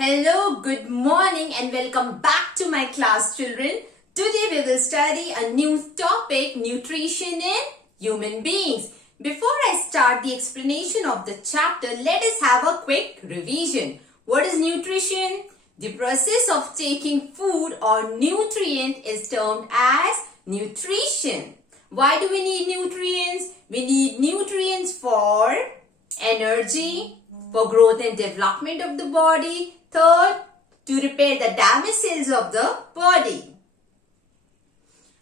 Hello, good morning and welcome back to my class, children. Today we will study a new topic, nutrition in human beings. Before I start the explanation of the chapter, let us have a quick revision. What is nutrition? The process of taking food or nutrient is termed as nutrition. Why do we need nutrients? We need nutrients for energy, for growth and development of the body. Third, to repair the damaged cells of the body.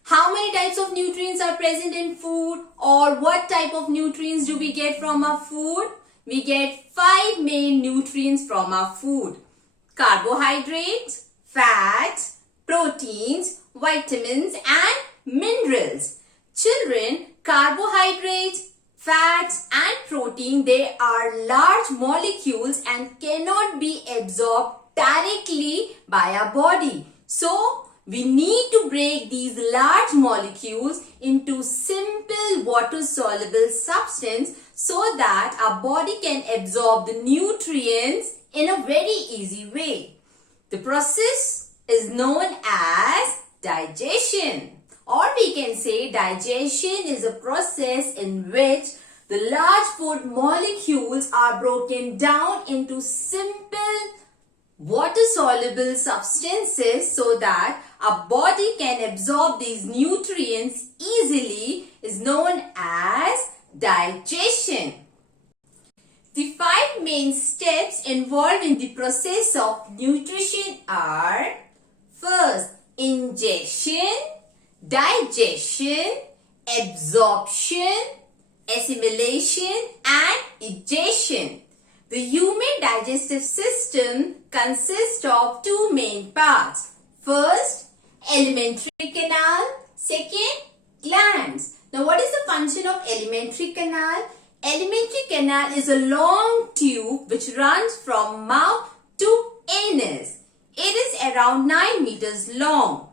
How many types of nutrients are present in food, or what type of nutrients do we get from our food? We get 5 main nutrients from our food. Carbohydrates, fats, proteins, vitamins and minerals. Children, carbohydrates, fats and protein, they are large molecules and cannot be absorbed directly by our body. So, we need to break these large molecules into simple water-soluble substance so that our body can absorb the nutrients in a very easy way. The process is known as digestion. Or we can say digestion is a process in which the large food molecules are broken down into simple water-soluble substances so that our body can absorb these nutrients easily is known as digestion. The 5 main steps involved in the process of nutrition are: first, ingestion, digestion, absorption, assimilation and egestion. The human digestive system consists of 2 main parts. First, alimentary canal. Second, glands. Now, what is the function of alimentary canal? Alimentary canal is a long tube which runs from mouth to anus. It is around 9 meters long.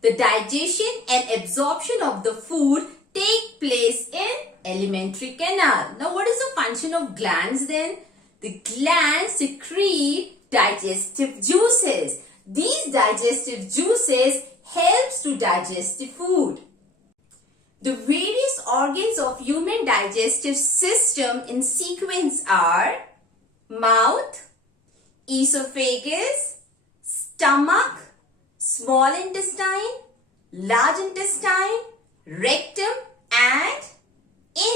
The digestion and absorption of the food take place in alimentary canal. Now, what is the function of glands then? The glands secrete digestive juices. These digestive juices helps to digest the food. The various organs of human digestive system in sequence are mouth, esophagus, stomach, small intestine, large intestine, rectum and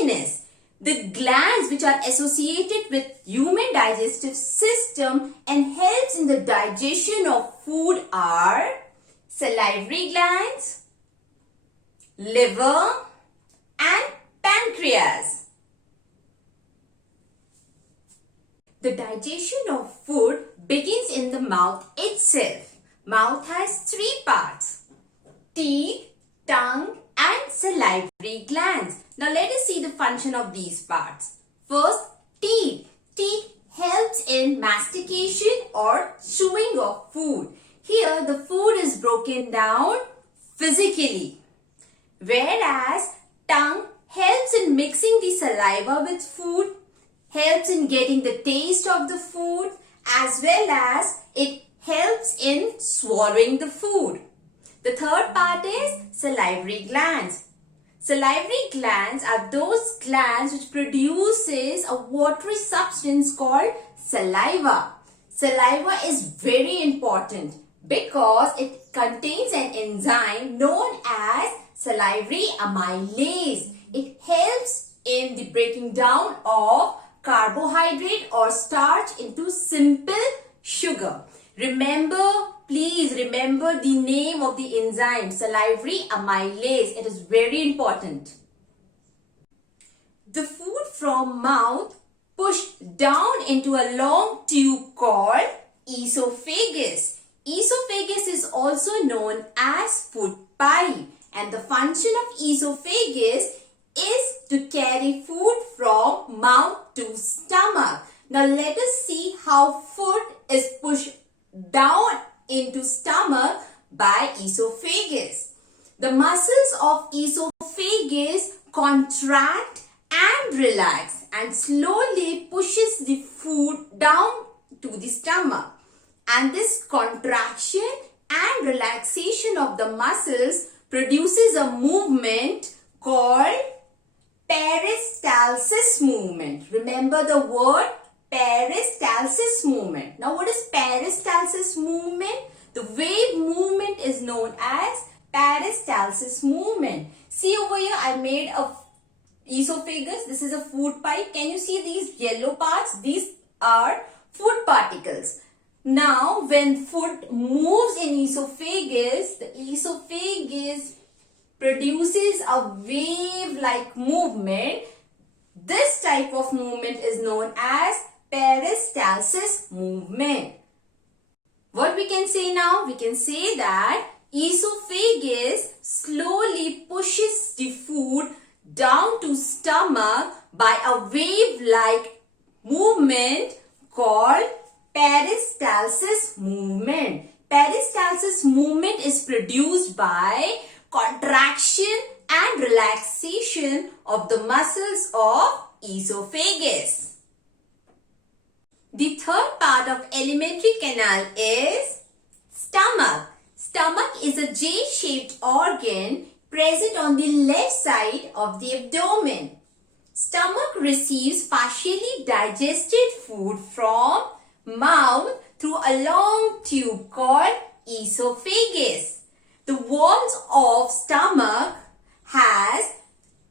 anus. The glands which are associated with human digestive system and helps in the digestion of food are salivary glands, liver and pancreas. The digestion of food begins in the mouth itself. Mouth has 3 parts: teeth, tongue and salivary glands. Now let us see the function of these parts. First, teeth. Teeth helps in mastication or chewing of food. Here the food is broken down physically. Whereas tongue helps in mixing the saliva with food, helps in getting the taste of the food, as well as it helps in swallowing the food. The third part is salivary glands. Salivary glands are those glands which produces a watery substance called saliva. Saliva is very important because it contains an enzyme known as salivary amylase. It helps in the breaking down of carbohydrate or starch into simple sugar. Please remember the name of the enzyme, salivary amylase. It is very important. The food from mouth pushed down into a long tube called esophagus. Esophagus is also known as food pipe, and the function of esophagus is to carry food from mouth to stomach. Now let us see how food is pushed down into stomach by esophagus. The muscles of esophagus contract and relax and slowly pushes the food down to the stomach. and this contraction and relaxation of the muscles produces a movement called peristalsis movement. Remember the word peristalsis movement. Now what is peristalsis movement? The wave movement is known as peristalsis movement. See over here, I made a esophagus. This is a food pipe. Can you see these yellow parts? These are food particles. Now when food moves in esophagus, the esophagus produces a wave-like movement. This type of movement is known as peristalsis movement. What we can say now? We can say that esophagus slowly pushes the food down to stomach by a wave-like movement called peristalsis movement. Peristalsis movement is produced by contraction and relaxation of the muscles of esophagus. The third part of alimentary canal is stomach. Stomach is a J-shaped organ present on the left side of the abdomen. Stomach receives partially digested food from mouth through a long tube called esophagus. The walls of stomach has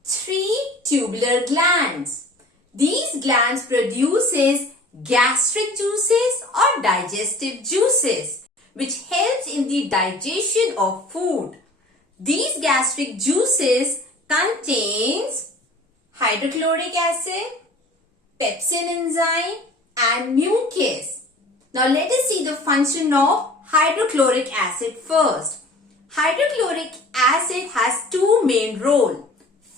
3 tubular glands. These glands produces gastric juices or digestive juices, which helps in the digestion of food. These gastric juices contains hydrochloric acid, pepsin enzyme and mucus. Now let us see the function of hydrochloric acid first. Hydrochloric acid has 2 main roles.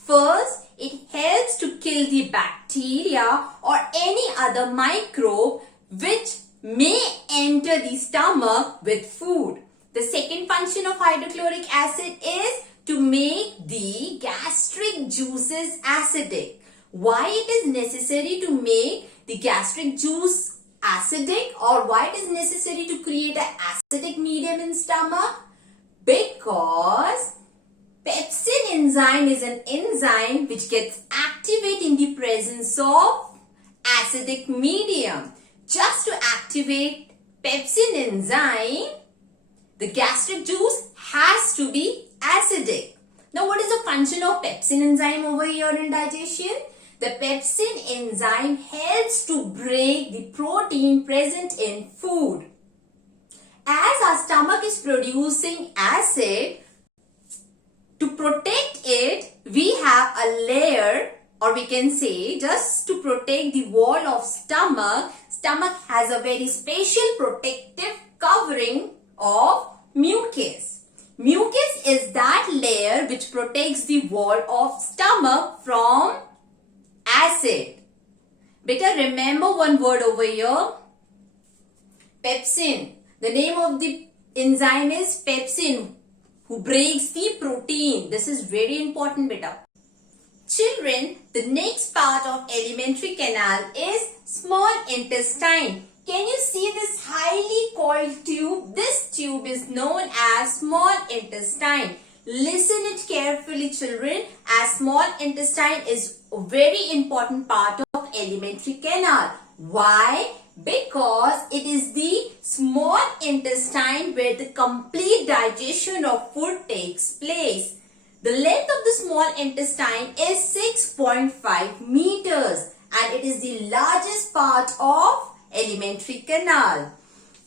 First, it helps to kill the bacteria or any other microbe which may enter the stomach with food. The second function of hydrochloric acid is to make the gastric juices acidic. Why it is necessary to make the gastric juice acidic, or why it is necessary to create an acidic medium in stomach? Because pepsin enzyme is an enzyme which gets activated in the presence of acidic medium. Just to activate pepsin enzyme, the gastric juice has to be acidic. Now what is the function of pepsin enzyme over here in digestion? The pepsin enzyme helps to break the protein present in food. As our stomach is producing acid, to protect it, we have a layer, or we can say just to protect the wall of stomach, stomach has a very special protective covering of mucus. Mucus is that layer which protects the wall of stomach from acid. Better remember one word over here, pepsin. The name of the enzyme is pepsin, who breaks the protein. This is very important, beta. Children, the next part of alimentary canal is small intestine. Can you see this highly coiled tube? This tube is known as small intestine. Listen it carefully, children, as small intestine is a very important part of alimentary canal. Why? Because it is the small intestine where the complete digestion of food takes place. The length of the small intestine is 6.5 meters and it is the largest part of alimentary canal.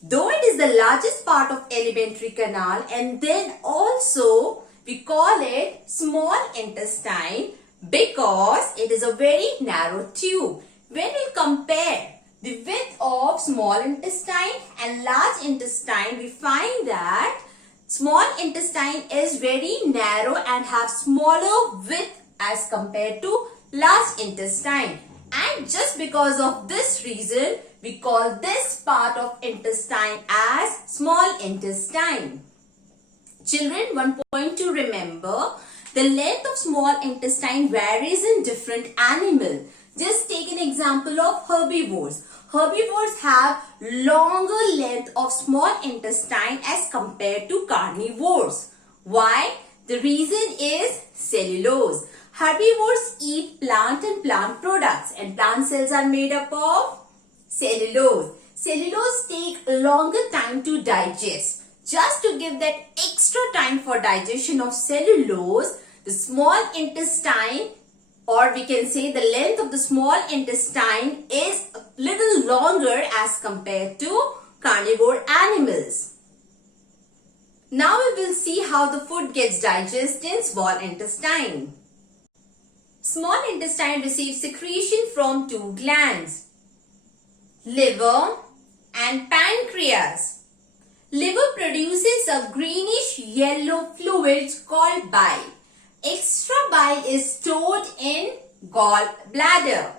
Though it is the largest part of alimentary canal, and then also we call it small intestine because it is a very narrow tube. When we compare the width of small intestine and large intestine, we find that small intestine is very narrow and have smaller width as compared to large intestine. And just because of this reason, we call this part of intestine as small intestine. Children, one point to remember, the length of small intestine varies in different animals. Just take an example of herbivores. Herbivores have longer length of small intestine as compared to carnivores. Why? The reason is cellulose. Herbivores eat plant and plant products, and plant cells are made up of cellulose. Cellulose take longer time to digest. Just to give that extra time for digestion of cellulose, the small intestine, or we can say the length of the small intestine, is a little longer as compared to carnivore animals. Now we will see how the food gets digested in small intestine. Small intestine receives secretion from two glands, liver and pancreas. Liver produces a greenish yellow fluid called bile. Extra bile is stored in gallbladder.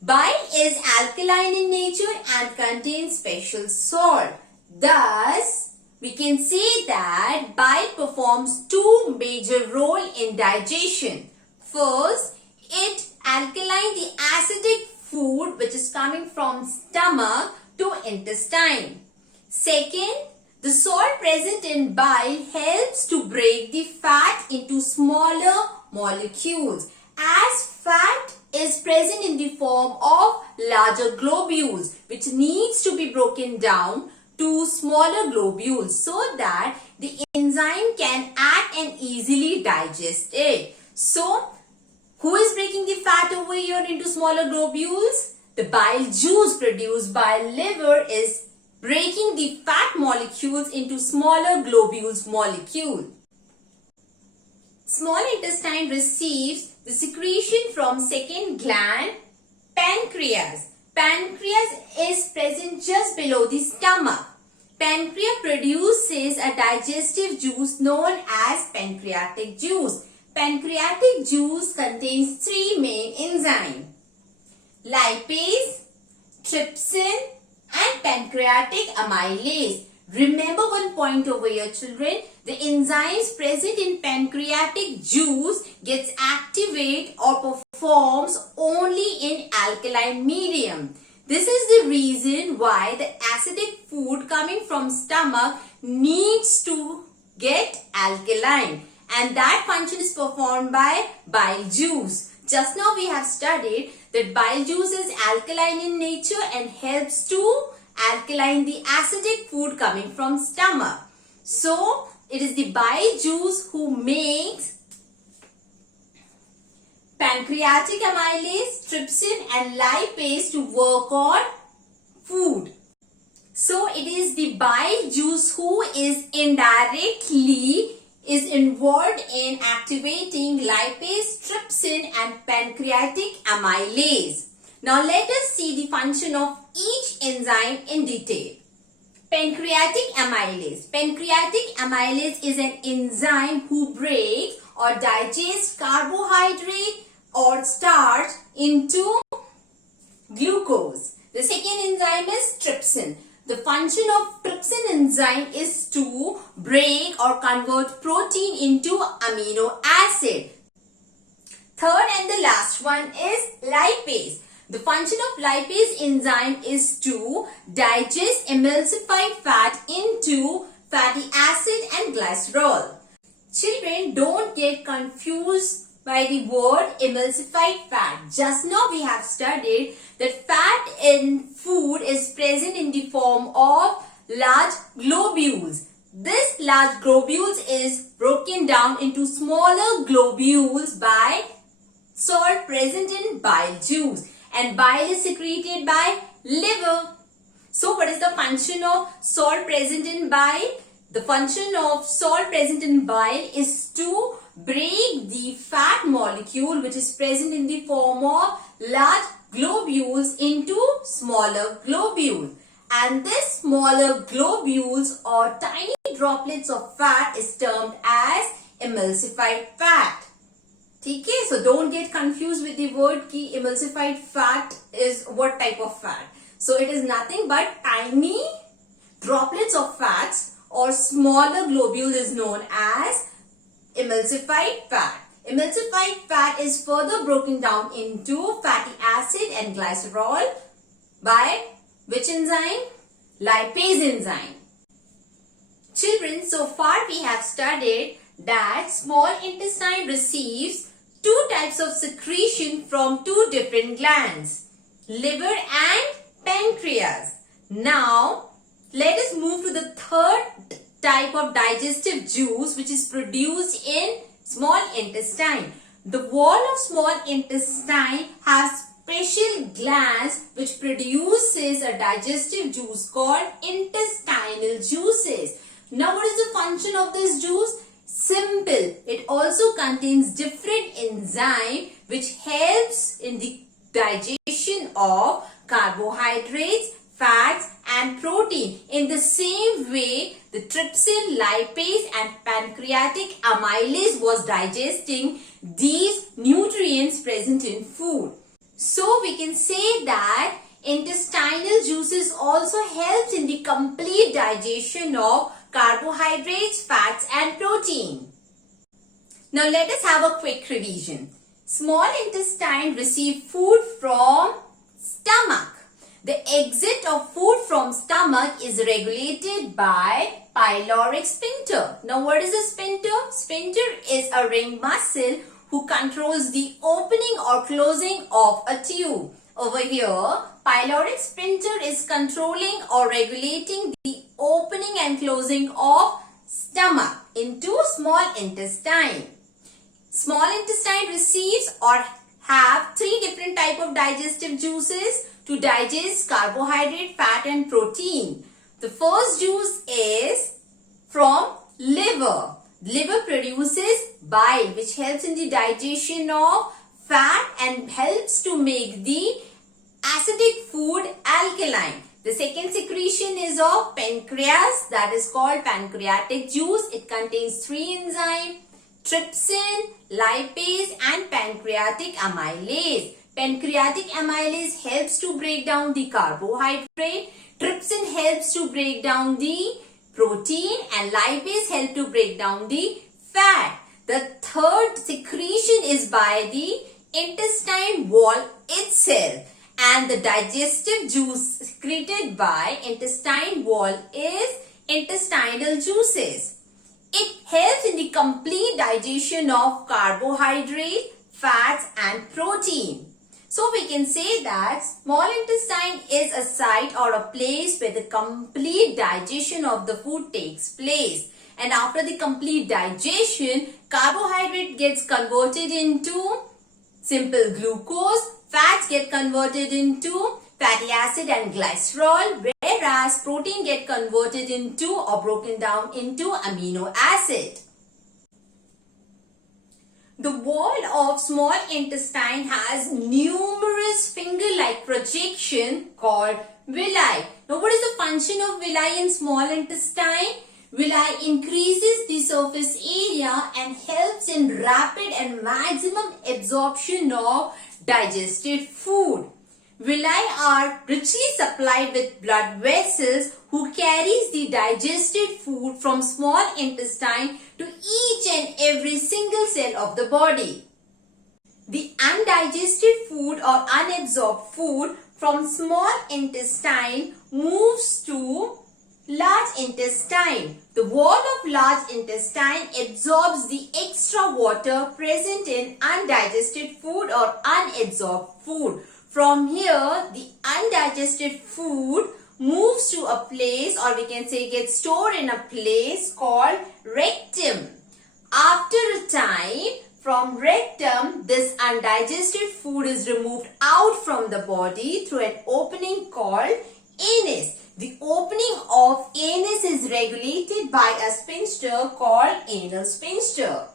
Bile is alkaline in nature and contains special salt. Thus, we can say that bile performs two major roles in digestion. First, it alkaline the acidic food which is coming from stomach to intestine. Second, the salt present in bile helps to break the fat into smaller molecules. As fat is present in the form of larger globules which needs to be broken down to smaller globules so that the enzyme can act and easily digest it. So, who is breaking the fat over here into smaller globules? The bile juice produced by liver is breaking the fat molecules into smaller globules molecule. Small intestine receives the secretion from second gland, pancreas. Pancreas is present just below the stomach. Pancreas produces a digestive juice known as pancreatic juice. Pancreatic juice contains three main enzymes: lipase, trypsin and pancreatic amylase. Remember one point over here, children. The enzymes present in pancreatic juice gets activated or performs only in alkaline medium. This is the reason why the acidic food coming from stomach needs to get alkaline, and that function is performed by bile juice. Just now we have studied that bile juice is alkaline in nature and helps to alkaline the acidic food coming from stomach. So, it is the bile juice who makes pancreatic amylase, trypsin and lipase to work on food. So, it is the bile juice who is indirectly involved in activating lipase, trypsin and pancreatic amylase. Now let us see the function of each enzyme in detail. Pancreatic amylase. Pancreatic amylase is an enzyme who breaks or digests carbohydrate or starch into glucose. The second enzyme is trypsin. The function of trypsin enzyme is to break or convert protein into amino acid. Third and the last one is lipase. The function of lipase enzyme is to digest emulsified fat into fatty acid and glycerol. Children, don't get confused by the word emulsified fat. Just now we have studied that fat in food is present in the form of large globules. This large globules is broken down into smaller globules by salt present in bile juice, and bile is secreted by liver. So what is the function of salt present in bile? The function of salt present in bile is to break the fat molecule which is present in the form of large globules into smaller globules, and this smaller globules or tiny droplets of fat is termed as emulsified fat. Okay, so don't get confused with the word ki emulsified fat is what type of fat. So it is nothing but tiny droplets of fats or smaller globule is known as emulsified fat. Emulsified fat is further broken down into fatty acid and glycerol. By which enzyme? Lipase enzyme. Children, so far we have studied that small intestine receives two types of secretion from two different glands, liver and pancreas. Now, let us move to the third type of digestive juice which is produced in small intestine. The wall of small intestine has special glands which produces a digestive juice called intestinal juices. Now, what is the function of this juice? Simple. It also contains different enzyme which helps in the digestion of carbohydrates, fats and protein. In the same way, the trypsin, lipase and pancreatic amylase was digesting these nutrients present in food. So, we can say that intestinal juices also helps in the complete digestion of carbohydrates, fats and protein. Now let us have a quick revision. Small intestine receive food from stomach. The exit of food from stomach is regulated by pyloric sphincter. Now what is a sphincter? Sphincter is a ring muscle who controls the opening or closing of a tube. Over here, pyloric sphincter is controlling or regulating the opening and closing of stomach into small intestine. Small intestine receives or have three different type of digestive juices to digest carbohydrate, fat and protein. The first juice is from liver. Liver produces bile which helps in the digestion of fat and helps to make the acidic food alkaline. The second secretion is of pancreas, that is called pancreatic juice. It contains three enzymes, trypsin, lipase and pancreatic amylase. Pancreatic amylase helps to break down the carbohydrate, trypsin helps to break down the protein and lipase help to break down the fat. The third secretion is by the intestine wall itself. And the digestive juice secreted by intestine wall is intestinal juices. It helps in the complete digestion of carbohydrate, fats and protein. So we can say that small intestine is a site or a place where the complete digestion of the food takes place. And after the complete digestion, carbohydrate gets converted into simple glucose, fats get converted into fatty acid and glycerol, whereas protein get converted into or broken down into amino acid. The wall of small intestine has numerous finger-like projection called villi. Now what is the function of villi in small intestine? Villi increases the surface area and helps in rapid and maximum absorption of digested food. Villi are richly supplied with blood vessels who carries the digested food from small intestine to each and every single cell of the body. The undigested food or unabsorbed food from small intestine moves to large intestine. The wall of large intestine absorbs the extra water present in undigested food or unabsorbed food. From here, the undigested food moves to a place, or we can say gets stored in a place called rectum. After a time, from rectum, this undigested food is removed out from the body through an opening called anus. The opening of anus is regulated by a sphincter called anal sphincter.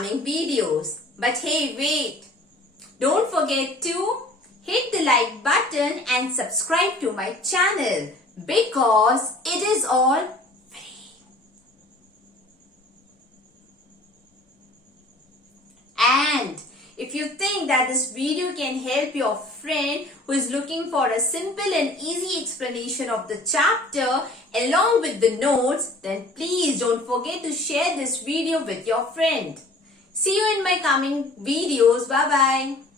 coming videos. But hey, wait! Don't forget to hit the like button and subscribe to my channel because it is all free. And if you think that this video can help your friend who is looking for a simple and easy explanation of the chapter along with the notes, then please don't forget to share this video with your friend. See you in my coming videos. Bye-bye.